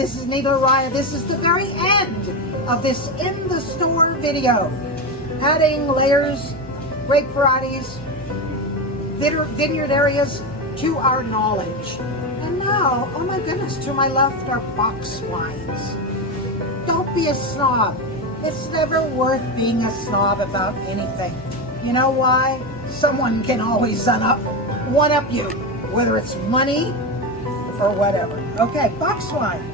this is Anita LaRaia. This is the very end of this in the store video. Adding layers, grape varieties, vineyard areas to our knowledge. And now, oh my goodness, to my left are box wines. Don't be a snob. It's never worth being a snob about anything. You know why? Someone can always one-up you, whether it's money or whatever. Okay, box wine.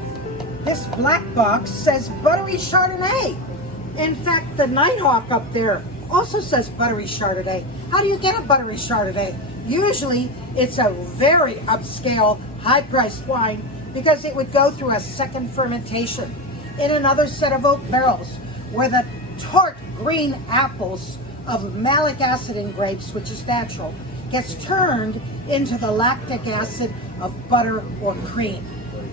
This black box says buttery Chardonnay. In fact, the Nighthawk up there also says buttery Chardonnay. How do you get a buttery Chardonnay? Usually, it's a very upscale, high-priced wine because it would go through a second fermentation in another set of oak barrels where the tart green apples of malic acid in grapes, which is natural, gets turned into the lactic acid of butter or cream.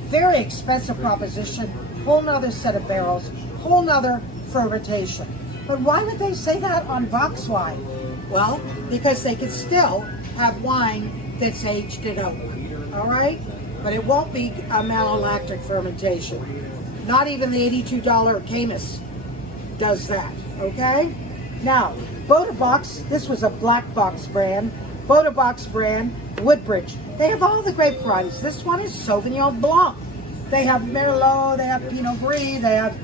Very expensive proposition, whole nother set of barrels, whole nother fermentation. But why would they say that on box wine? Well, because they could still have wine that's aged in oak, all right? But it won't be a malolactic fermentation. Not even the $82 Camus does that, okay? Now, Boda Box, this was a black box brand. Boda Box brand, Woodbridge. They have all the grape varieties. This one is Sauvignon Blanc. They have Merlot, they have Pinot Gris, they have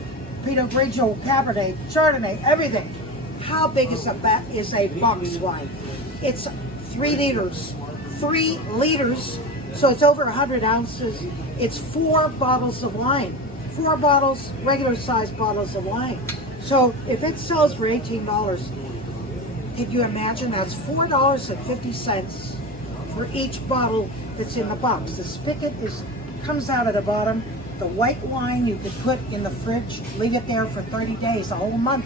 Pinot Grigio, Cabernet, Chardonnay, everything. How big is a box wine? It's 3 liters. 3 liters, so it's over 100 ounces. It's 4 bottles of wine. 4 bottles, regular size bottles of wine. So if it sells for $18, can you imagine that's $4.50 for each bottle that's in the box. The spigot comes out at the bottom. The white wine you could put in the fridge, leave it there for 30 days, a whole month.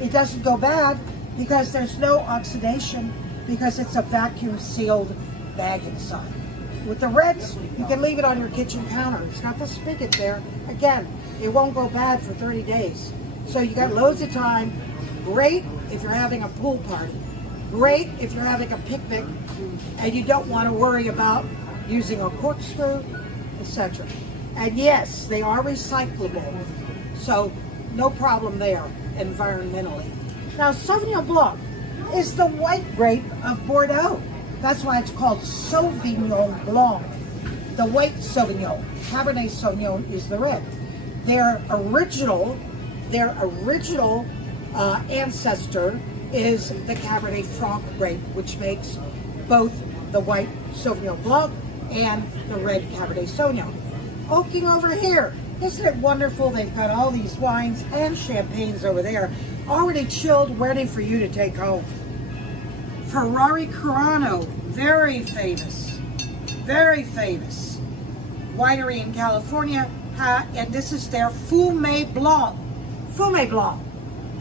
It doesn't go bad because there's no oxidation because it's a vacuum sealed bag inside. With the reds, you can leave it on your kitchen counter. It's got the spigot there. Again, it won't go bad for 30 days. So you got loads of time. Great if you're having a pool party. Great if you're having a picnic and you don't want to worry about using a corkscrew, etc. And yes, they are recyclable. So no problem there environmentally. Now, Sauvignon Blanc is the white grape of Bordeaux. That's why it's called Sauvignon Blanc. The white Sauvignon. Cabernet Sauvignon is the red. Their original ancestor is the Cabernet Franc grape, which makes both the white Sauvignon Blanc and the red Cabernet Sauvignon. Looking over here, isn't it wonderful? They've got all these wines and champagnes over there, already chilled, ready for you to take home. Ferrari Carano, very famous winery in California, and this is their Fumé Blanc,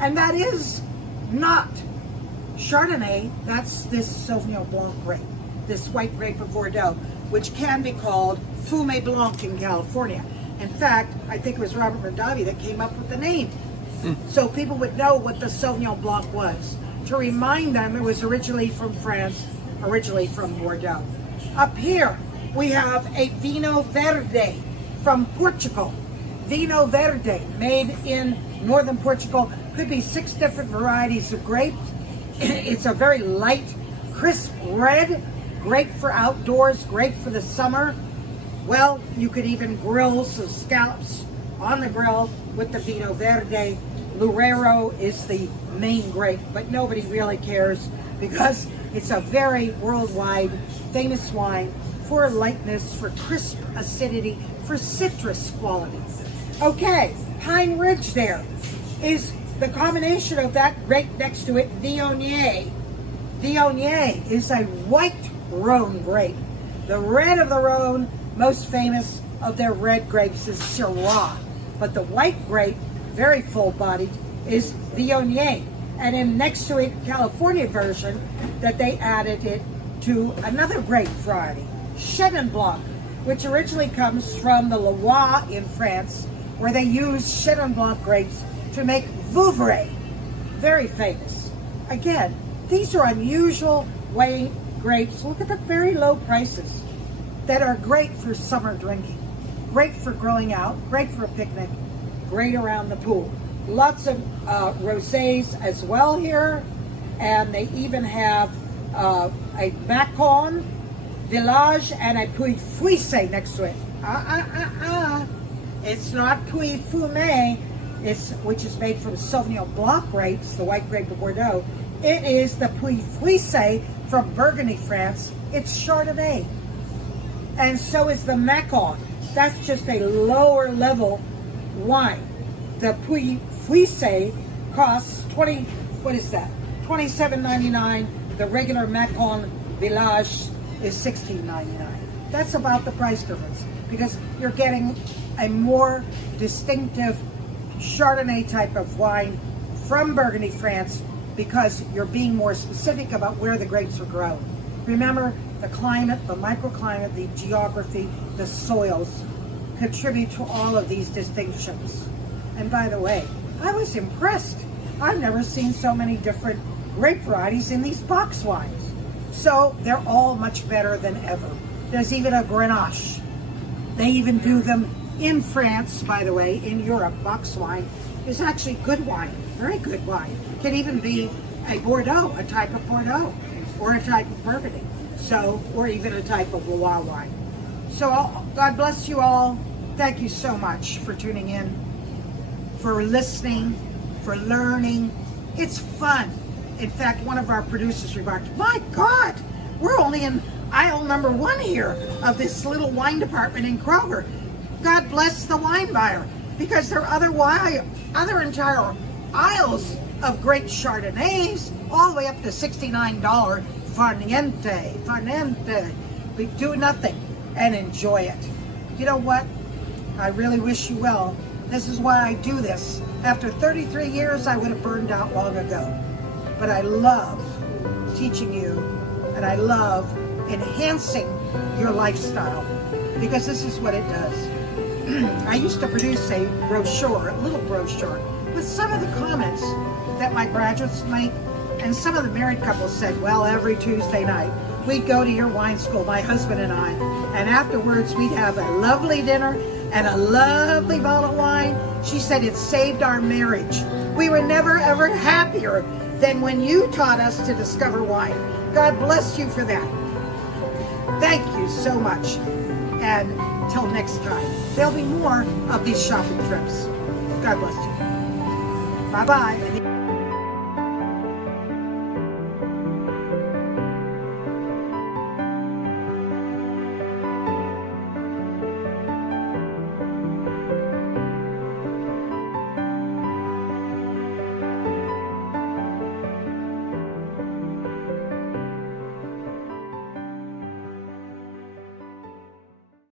and that is not Chardonnay. That's this Sauvignon Blanc grape, this white grape of Bordeaux, which can be called Fumé Blanc in California. In fact, I think it was Robert Mondavi that came up with the name, so people would know what the Sauvignon Blanc was. To remind them, it was originally from France, originally from Bordeaux. Up here, we have a Vinho Verde from Portugal. Vinho Verde, made in northern Portugal, could be 6 different varieties of grapes. It's a very light, crisp red, great for outdoors, great for the summer. Well, you could even grill some scallops on the grill with the Vinho Verde. Loureiro is the main grape, but nobody really cares because it's a very worldwide famous wine for lightness, for crisp acidity, for citrus quality. Okay, Pine Ridge there is the combination of that grape next to it, Viognier. Viognier is a white Rhone grape. The red of the Rhone, most famous of their red grapes is Syrah, but the white grape, very full-bodied, is Viognier. And then next to it, California version, that they added it to another grape variety, Chenin Blanc, which originally comes from the Loire in France, where they use Chenin Blanc grapes to make Vouvray. Very famous. Again, these are unusual grapes. Look at the very low prices that are great for summer drinking. great for grilling out, great for a picnic, great around the pool. Lots of rosés as well here, and they even have a Macon Village and a Puy Fuisse next to it. It's not Puy Fumé, which is made from Sauvignon Blanc grapes, the white grape of Bordeaux. It is the Puy Fuisse from Burgundy, France. It's Chardonnay. And so is the Macon. That's just a lower level wine. The Puy Fuisse costs $27.99. The regular Macon Village is $16.99. That's about the price difference, because you're getting a more distinctive Chardonnay type of wine from Burgundy, France, because you're being more specific about where the grapes are grown. Remember, the climate, the microclimate, the geography, the soils contribute to all of these distinctions. And by the way, I was impressed. I've never seen so many different grape varieties in these box wines. So they're all much better than ever. There's even a Grenache. They even do them in France, by the way, in Europe. Box wine is actually good wine, very good wine. Can even be a Bordeaux, a type of Bordeaux, or a type of Burgundy. So, or even a type of Loire wine. So God bless you all. Thank you so much for tuning in, for listening, for learning. It's fun. In fact, one of our producers remarked, "My God, we're only in aisle number 1 here of this little wine department in Kroger." God bless the wine buyer, because there are other entire aisles of great Chardonnays, all the way up to $69 Farniente. We do nothing and enjoy it. You know what? I really wish you well. This is why I do this. After 33 years, I would have burned out long ago. But I love teaching you, and I love enhancing your lifestyle, because this is what it does. I used to produce a brochure, a little brochure, with some of the comments that my graduates make, and some of the married couples said, well, every Tuesday night, we'd go to your wine school, my husband and I, and afterwards we'd have a lovely dinner and a lovely bottle of wine. She said it saved our marriage. We were never ever happier than when you taught us to discover wine. God bless you for that. Thank you so much. And till next time, there'll be more of these shopping trips. God bless you. Bye-bye.